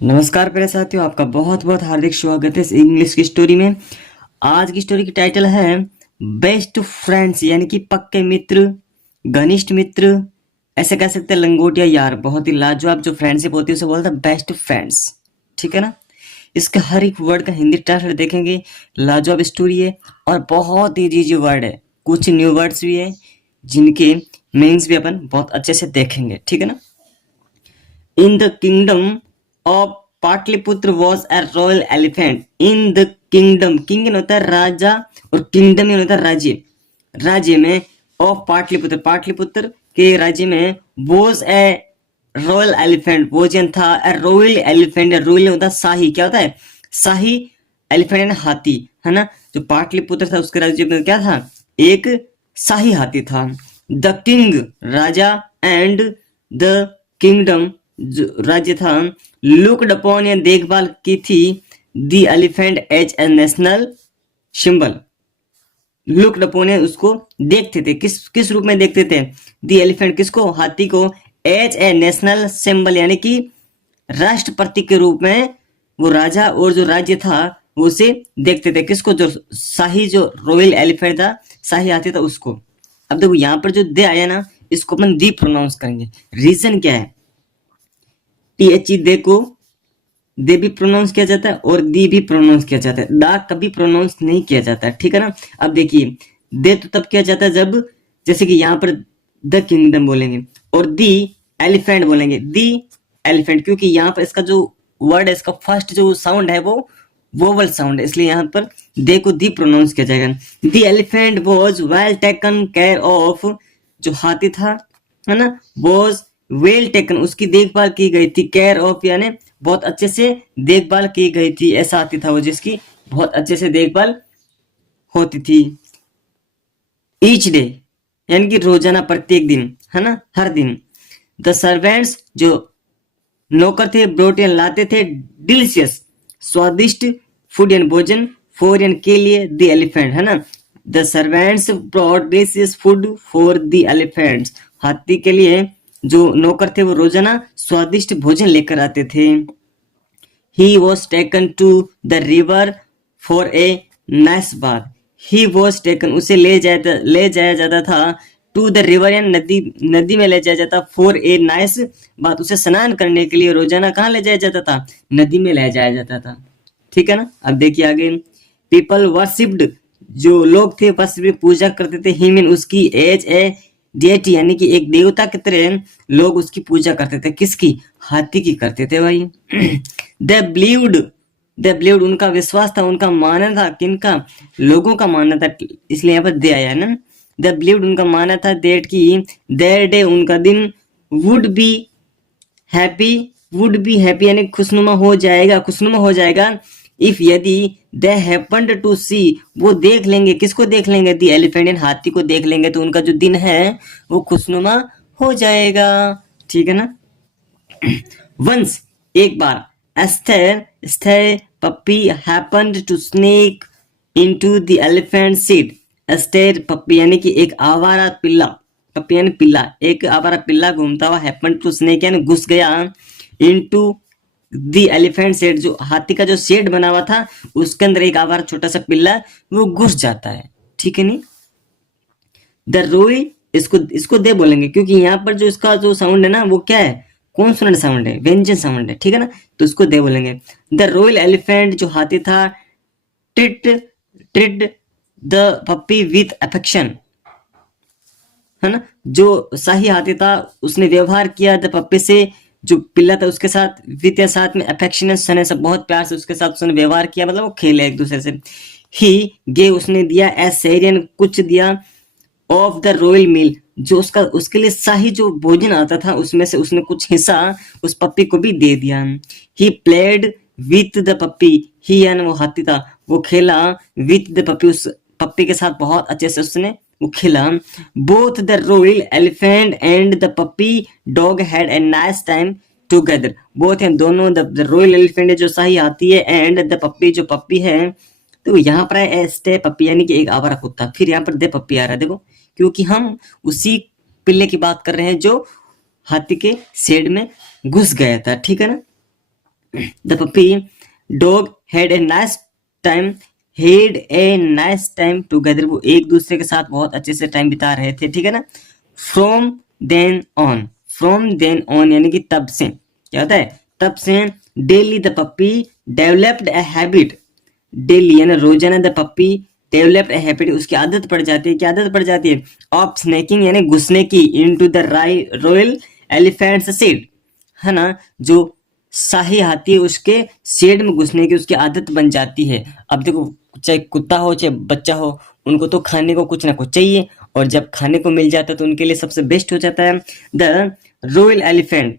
नमस्कार प्यारे साथियों, आपका बहुत बहुत हार्दिक स्वागत है इस इंग्लिश की स्टोरी में। आज की स्टोरी की टाइटल है बेस्ट फ्रेंड्स, यानी कि पक्के मित्र, घनिष्ठ मित्र, ऐसे कह सकते हैं लंगोटिया यार। बहुत ही लाजवाब जो फ्रेंडशिप होती है उसे बोलते हैं बेस्ट फ्रेंड्स। ठीक है ना। इसका हर एक वर्ड का हिंदी ट्रांसलेट देखेंगे। लाजवाब स्टोरी है और बहुत ही इजी वर्ड है। कुछ न्यू वर्ड्स भी है जिनके मीनिंग्स भी अपन बहुत अच्छे से देखेंगे। ठीक है ना। In the kingdom of Pataliputra was a royal elephant. In the kingdom, king होता है राजा और किंगडम होता है राज्य। राज्य में ऑफ पाटलिपुत्र, पाटलिपुत्र के राज्य में was a रॉयल एलिफेंट, वो जन था a royal elephant। रॉयल होता है शाही, क्या होता है शाही, एलिफेंट यानी हाथी, है ना। जो पाटलिपुत्र था उसके राज्य में क्या था, एक शाही हाथी था। द किंग राजा एंड द किंगडम जो राज्य था, लुक्ड अपॉन या देखभाल की थी the elephant as a national symbol. Looked upon उसको देखते थे, किस किस रूप में देखते थे, द एलिफेंट किसको, हाथी को, एज ए नेशनल सिंबल यानी कि राष्ट्र प्रतीक के रूप में वो राजा और जो राज्य था वो उसे देखते थे। किसको, जो शाही, जो रॉयल एलिफेंट था, शाही हाथी था उसको। अब देखो यहाँ पर जो दे आया ना, इसको अपन दी प्रोनाउंस करेंगे। रीजन क्या है, टी दे को दे भी प्रोनाउंस किया जाता है और दी भी प्रोनाउंस किया जाता है, दा कभी प्रोनाउंस नहीं किया जाता है। ठीक है ना। अब देखिए दे तो तब किया जाता है जब, जैसे कि यहाँ पर द किंगडम बोलेंगे और दी एलिफेंट बोलेंगे, दी एलिफेंट, क्योंकि यहाँ पर इसका जो वर्ड है, इसका फर्स्ट जो साउंड है वो वोवल साउंड है, इसलिए यहाँ पर दे को दी प्रोनाउंस किया जाएगा। The elephant was well taken care of, जो हाथी था, है ना, वॉज वेल टेकन, उसकी देखभाल की गई थी, केयर ऑफ यानी बहुत अच्छे से देखभाल की गई थी। ऐसा हाथी था वो जिसकी बहुत अच्छे से देखभाल होती थी। ईच डे यानी कि रोजाना, प्रत्येक दिन, है ना, हर दिन। द सर्वेंट्स जो नौकर थे, ब्रोट यानी लाते थे, डिलीशियस स्वादिष्ट, फूड यानी भोजन, फॉर यानी के लिए, द एलिफेंट, है ना। The servants brought delicious food for the elephants, हाथी के लिए जो नौकर थे वो रोजाना स्वादिष्ट भोजन लेकर आते थे। He was taken to the river for a nice bath. He was taken, उसे ले जाया जाता था, टू द रिवर यानी नदी में ले जाया जाता, फॉर ए नाइस बात, उसे स्नान करने के लिए रोजाना कहाँ ले जाया जाता था, नदी में ले जाया जाता था। ठीक है ना। अब देखिए आगे, पीपल वर्शिप्ड, जो लोग थे बस भी पूजा करते थे, हिम इन उसकी, एज ए डेटी यानी कि एक देवता की तरह लोग उसकी पूजा करते थे। किसकी, हाथी की करते थे भाई। दे बिलीव्ड उनका विश्वास था, उनका मानना था, किनका, लोगों का मानना था, इसलिए यहाँ पर दे आया है ना। दे बिलीव्ड उनका मानना था, डेट की, देयर डे उनका दिन, वुड बी हैप्पी यानी खुशनुमा हो जाएगा, खुशनुमा हो जाएगा, इफ यदि दे हैपेंड टू सी, वो देख लेंगे, किसको देख लेंगे, दी एलिफेंट यानी हाथी को देख लेंगे, तो उनका जो दिन है वो खुशनुमा हो जाएगा। ठीक है ना। वंस एक बार, Esther puppy happened to sneak into the elephant seat. Esther puppy यानी कि एक आवारा पिल्ला, पप्पी यानी पिल्ला, एक आवारा पिल्ला घूमता हुआ, हैपेंड टू स्नेक यानी घुस गया, इनटू दी एलिफेंट शेड, जो हाथी का जो शेड बना हुआ था उसके अंदर एक आवारा छोटा सा पिल्ला वो घुस जाता है। ठीक है नहीं। द रोई, इसको दे बोलेंगे क्योंकि यहाँ पर जो इसका जो साउंड है ना वो क्या है, कॉन्सोनेंट साउंड है, व्यंजन साउंड है। ठीक है ना, तो इसको दे बोलेंगे। द रॉयल एलिफेंट, जो हाथी था, treat the puppy with affection, है ना, जो शाही हाथी था उसने व्यवहार किया द पप्पी से, जो पिल्ला था उसके साथ, विथ या साथ में, अफेक्शनेस से बहुत प्यार से उसके साथ उसने व्यवहार किया, मतलब वो खेले एक दूसरे से। ही गे उसने दिया, एज सेरियन कुछ दिया, ऑफ द रॉयल मील, जो उसका उसके लिए शाही जो भोजन आता था उसमें से उसने कुछ हिस्सा उस पप्पी को भी दे दिया। ही प्लेड विथ द पप्पी, ही यानी वो हाथी था, वो खेला विथ द पप्पी, उस पप्पी के साथ बहुत अच्छे से उसने वो खेला। Both the royal elephant and the puppy dog had a nice time together. Both हैं दोनों, द रॉयल एलिफेंट जो शाही हाथी है, एंड द पप्पी जो पप्पी है। तो यहाँ पर है स्टे पप्पी यानी कि एक आवारा कुत्ता, फिर यहाँ पर दे पप्पी आ रहा है, देखो क्योंकि हम उसी पिल्ले की बात कर रहे हैं जो हाथी के शेड में घुस गया था। ठीक है ना। The puppy dog had a nice time together. वो एक दूसरे के साथ बहुत अच्छे से टाइम बिता रहे थे, ठीक है ना। फ्रॉम देन ऑन, यानी कि तब से, क्या होता है, तब से। Daily the puppy developed a habit, daily यानी रोजाना the puppy developed a habit, उसकी आदत पड़ जाती है, क्या आदत पड़ जाती है, ऑफ स्नैकिंग यानी घुसने की, into the royal elephants seed, है ना, जो शाही हाथी है उसके शेड में घुसने की उसकी आदत बन जाती है। अब देखो, चाहे कुत्ता हो चाहे बच्चा हो, उनको तो खाने को कुछ ना कुछ चाहिए, और जब खाने को मिल जाता है तो उनके लिए सबसे बेस्ट हो जाता है। द रॉयल एलिफेंट,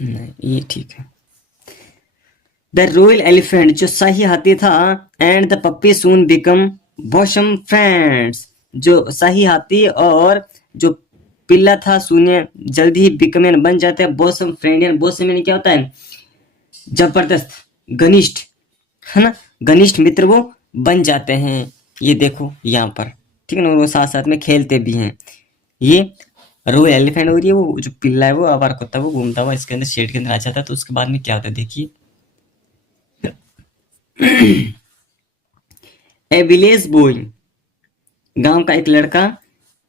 ये ठीक है। द रॉयल एलिफेंट जो शाही हाथी था, and the puppy soon become bosom friends, जो शाही हाथी और जो पिल्ला था सुनिए जल्दी ही बिकमेन बन जाते हैं बॉसम फ्रेंड। यानी बॉसम यानी क्या होता है, जबरदस्त, घनिष्ठ, है ना, घनिष्ठ मित्र वो बन जाते हैं। ये देखो यहाँ पर, ठीक है ना, वो साथ साथ में खेलते भी हैं। ये रॉयल एलिफेंट हो रही है, वो जो पिल्ला है वो आवारा कुत्ता वो घूमता हुआ इसके अंदर शेड के अंदर आ जाता है। तो उसके बाद में क्या होता है देखिए, ए विलेज बॉय, गांव का एक लड़का,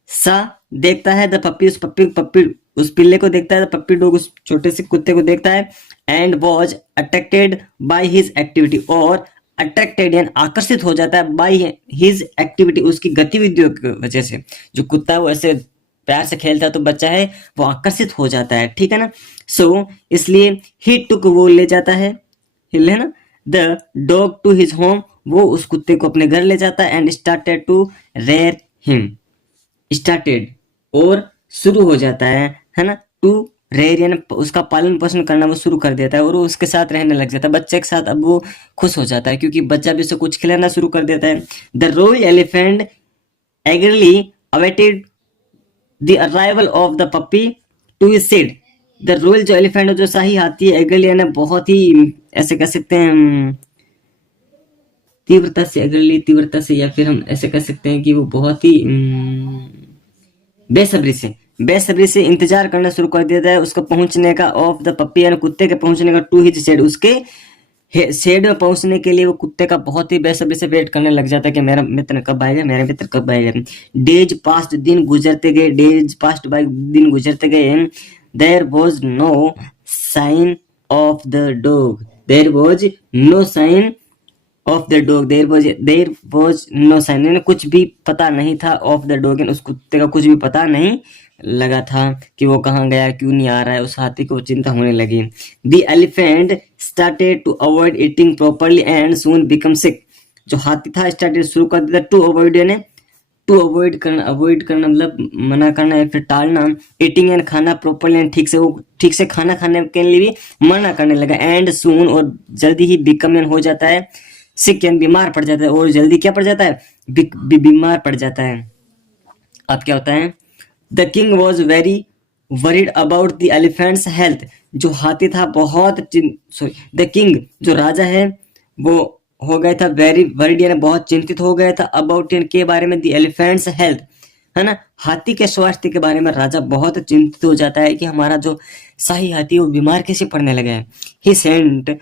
सा देखता है द पप्पी, उस पप्पी उस पिल्ले को देखता है, द पप्पी डॉग उस छोटे से कुत्ते को देखता है, and was attracted by his activity, और अट्रैक्टेड यानी आकर्षित हो जाता है बाय हिज एक्टिविटी, उसकी गतिविधियों की वजह से। जो कुत्ता है वो ऐसे प्यार से खेलता है तो बच्चा है वो आकर्षित हो जाता है, ठीक है ना। सो इसलिए ही टुक, वो ले जाता है, हिल है ना, the dog to his home, वो उस कुत्ते को अपने घर ले जाता है, and started to rear him, started और शुरू हो जाता है ना, टू रेयर यानी उसका पालन पोषण करना वो शुरू कर देता है, और वो उसके साथ रहने लग जाता है, बच्चे के साथ। अब वो खुश हो जाता है क्योंकि बच्चा भी उसे कुछ खिलाना शुरू कर देता है। The royal elephant eagerly awaited the arrival of the puppy to his seat। The royal जो एलिफेंट है, जो शाही हाथी है, eagerly यानी बहुत ही, ऐसे कह सकते हैं तीव्रता से, या फिर हम ऐसे कह सकते हैं कि वो बहुत ही बेसब्री से इंतजार करना शुरू कर देता है उसका पहुंचने का, ऑफ द पप्पी यानी कुत्ते के पहुंचने का, टू हिज शेड, उसके शेड में पहुंचने के लिए वो कुत्ते का बहुत ही बेसब्री से वेट करने लग जाता है कि मेरा मित्र कब आएगा। डेज पास्ट, दिन गुजरते गए, there was no sign of the dog, there was no sign of the dog, there was no sign, कुछ भी पता नहीं था, ऑफ द डॉग, उस कुत्ते का कुछ भी पता नहीं लगा था कि वो कहाँ गया, क्यों नहीं आ रहा है। उस हाथी को चिंता होने लगी। The elephant started to avoid eating properly and soon become sick, जो हाथी था स्टार्टेड शुरू कर दिया टू अवॉइड, यानी टू अवॉइड करना मतलब मना करना या फिर टालना, ईटिंग एंड खाना प्रॉपरली एंड ठीक से खाना खाने के लिए भी मना करने लगा, एंड सून और जल्दी ही बिकम हो जाता है, सिक यानी बीमार पड़ जाता है, और जल्दी क्या पड़ जाता है, बीमार पड़ जाता है। अब क्या होता है, the king was very worried about the elephants health, जो हाथी था बहुत द किंग जो राजा है वो हो गया था वेरी वरीड यानी बहुत चिंतित हो गया था, अबाउट के बारे में, द एलिफेंट्स हेल्थ, है ना, हाथी के स्वास्थ्य के बारे में राजा बहुत चिंतित हो जाता है कि हमारा जो शाही हाथी वो बीमार कैसे पड़ने लगा है। ही सेंट,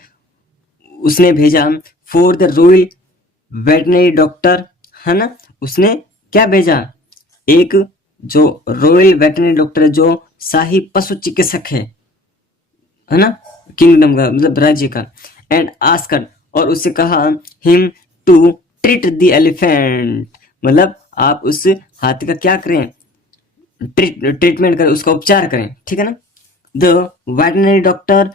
उसने भेजा for the royal veterinary doctor, है ना, उसने क्या भेजा, एक जो रॉयल वेटनरी डॉक्टर है, जो शाही पशु चिकित्सक है ना, किंगडम का मतलब राज्य का, एंड आस्कर, और उससे कहा, him to treat the elephant, मतलब आप उस हाथी का क्या करें, ट्रीटमेंट करें, उसका उपचार करें, ठीक है ना। The veterinary doctor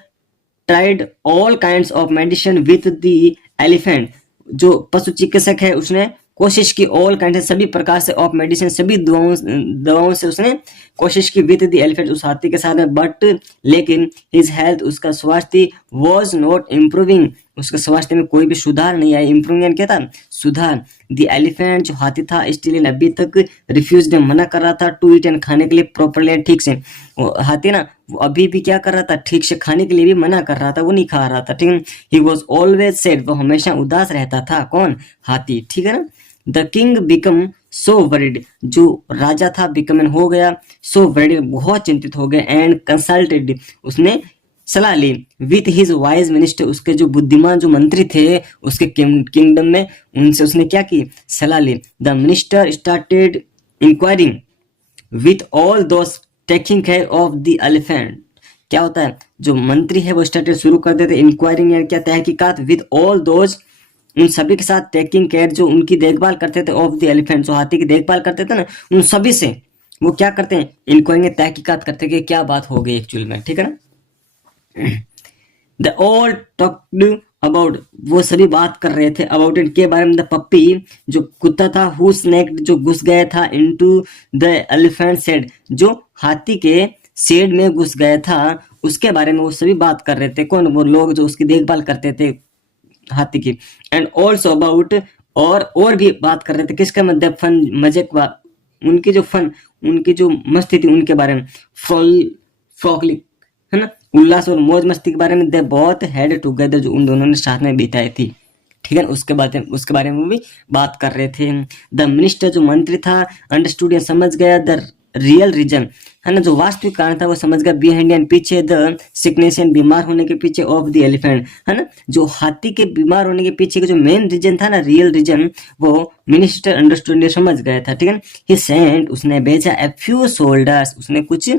tried all kinds of medicine with the elephant, जो पशु चिकित्सक है उसने कोशिश की, ऑल काइंड सभी प्रकार से, ऑफ मेडिसिन सभी दवाओं से उसने कोशिश की, विद द एलिफेंट उस हाथी के साथ में, बट लेकिन हिज हेल्थ, उसका स्वास्थ्य, वॉज नॉट इम्प्रूविंग, उसके स्वास्थ्य में कोई भी सुधार नहीं आया। इम्प्रूविंग क्या था, सुधार। द एलिफेंट जो हाथी था स्टिल अभी तक रिफ्यूज मना कर रहा था, टू ईट एंड खाने के लिए प्रॉपरली ठीक से। वो हाथी ना वो अभी भी क्या कर रहा था, ठीक से खाने के लिए भी मना कर रहा था, वो नहीं खा रहा था, ठीक है। ही वॉज ऑलवेज सैड, वो हमेशा उदास रहता था, कौन, हाथी, ठीक है ना। The king become so worried, जो राजा था बिकमन हो गया, सो वरीड बहुत चिंतित हो गया, एंड कंसल्टेड, उसने सलाह ली, विथ हिज वाइज मिनिस्टर, उसके जो बुद्धिमान जो मंत्री थे उसके किंगडम में, उनसे उसने क्या की, सलाह ली। The minister started inquiring with all those taking care of the elephant. क्या होता है, जो मंत्री है वो स्टार्टेड शुरू कर देते इंक्वायरिंग, या क्या तहकीकात, विद ऑल दोज, उन सभी के साथ, टेकिंग केयर, जो उनकी देखभाल करते थे, ऑफ द एलिफेंट, जो हाथी की देखभाल करते थे ना, उन सभी से वो क्या करते हैं, इंक्वायरिंग, तहकीकात करते हैं कि क्या बात हो गई एक्चुअल में, ठीक है ना। द ऑल टॉक्ड अबाउट, वो सभी बात कर रहे थे अबाउट इट, के बारे में, द पप्पी, जो कुत्ता था, हु स्नेक, जो घुस गया था, इनटू द एलिफेंट शेड, जो हाथी के शेड में घुस गया था, उसके बारे में वो सभी बात कर रहे थे। कौन, वो लोग जो उसकी देखभाल करते थे हाथी की। एंड ऑल्सो अबाउट, और भी बात कर रहे थे किसके, मतलब फन, मजे का, उनकी जो फन, उनकी जो मस्ती थी उनके बारे में, फ्रॉकली, है ना, उल्लास और मौज मस्ती के बारे में, दे बहुत हैड टुगेदर, जो उन दोनों ने साथ में बिताई थी, ठीक है। उसके बारे में भी बात कर रहे थे। द मिनिस्टर, जो मंत्री था, अंडरस्टूड, या समझ गया, द रियल रीजन, है ना, जो वास्तविक कारण था वो समझ गया, बिहाइंड एंड पीछे, द सिकनेस एंड बीमार होने के पीछे, ऑफ द एलिफेंट, है ना, जो हाथी के बीमार होने के पीछे का जो मेन रीजन था ना, रियल रीजन, वो मिनिस्टर अंडरस्टूड, समझ गया था, ठीक है। ही सेंट, उसने भेजा, ए फ्यू सोल्डर्स, उसने कुछ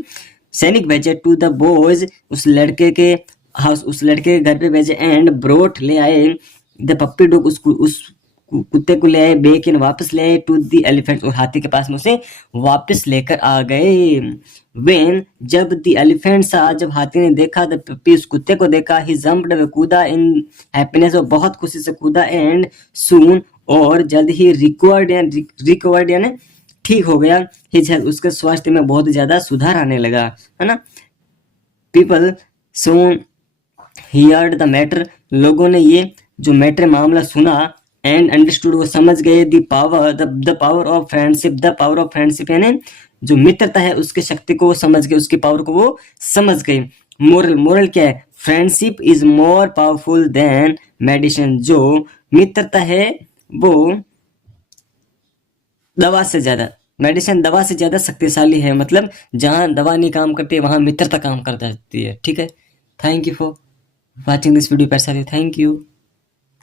सैनिक भेजे, टू द बॉयज, उस लड़के के हाउस, उस लड़के के घर पे भेजे, एंड ब्रोट, ले आए, द पप्पी डॉग, उस कुत्ते को ले आए, बैक इन, वापस ले आए, टू द एलिफेंट, और हाथी के पास में उसे वापस लेकर आ गए। वेन, जब द एलिफेंट सा, जब हाथी ने देखा, द पप्पी, उस कुत्ते को देखा, ही जंप्ड, वह कूदा, इन हैप्पीनेस, और बहुत खुशी से कूदा, एंड सून, और जल्द ही, रिकवर्ड यानी ठीक हो गया, हिज हेल्थ, उसके स्वास्थ्य में बहुत ज्यादा सुधार आने लगा, है ना। People soon heard the matter, लोगों ने ये जो मैटर मामला सुना, एंड अंडरस्टूड, वो समझ गए, the power of friendship, the power of friendship, यानी जो मित्रता है उसकी शक्ति को वो समझ गए, उसकी पावर को वो समझ गए। मोरल क्या है, friendship is more powerful than medicine, जो मित्रता है वो दवा से ज्यादा, मेडिसिन दवा से ज्यादा शक्तिशाली है, मतलब जहां दवा नहीं काम करती है वहां मित्रता काम कर जाती है, ठीक है। Thank you for watching this video, पैसा, थैंक यू।